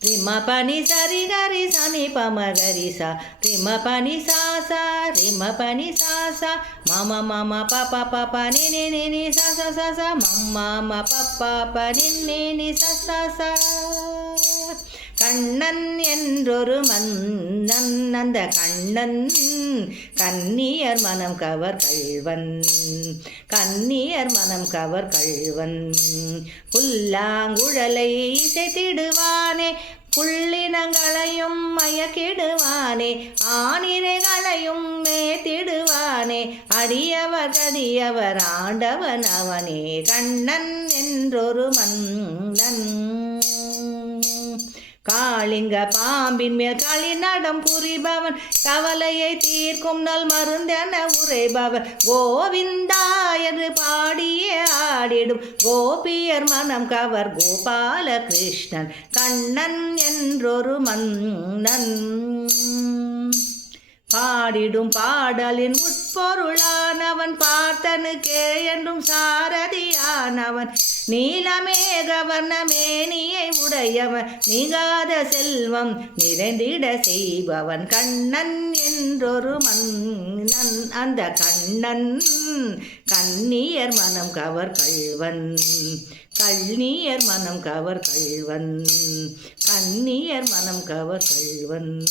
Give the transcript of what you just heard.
రిమ్మ పని సరి గరి సని పమ గరి సా రిమ్మ పని సాస రిమ్మ పని సాస మమ మమ పప పప నిని నిని సస సస మమ్మ మమ పప ప నిని నిని సస స கண்ணன் என்றொரு மன்னன் அந்த கண்ணன் கன்னியர் மனம் கவர் கள்வன். கன்னியர் மனம் கவர் கள்வன். புல்லாங்குழலை இசைத்திடுவானே புள்ளினங்களையும் மயக்கிடுவானே ஆனிரைகளையும் மேத்திடுவானே அடியவர் கடியவர் ஆண்டவன் அவனே. கண்ணன் என்றொரு மன் காளிங்க பாம்பின் மேல் களி நடம் புரிபவன் கவலையை தீர்க்கும் நல் மருந்தென உரைபவன் கோவிந்தா என்று பாடியே ஆடிடும் கோபியர் மனம் கவர் கோபால கிருஷ்ணன் கண்ணன் என்றொரு மன்னன். பாடிடும் பாடலின் உட்பொருளானவன் பார்த்தனுக்கே என்றும் சாரதியானவன். நீலமேகவர்ண மேனியை உடையவன் நீங்காத செல்வம் நிறைந்திட செய்பவன் கண்ணன் என்றொரு மன்னன். அந்த கண்ணன் கண்ணியர் மனம் கவர் கள்வன். கண்ணியர் மனம் கவர் கள்வன். கண்ணியர் மனம் கவர் கள்வன்.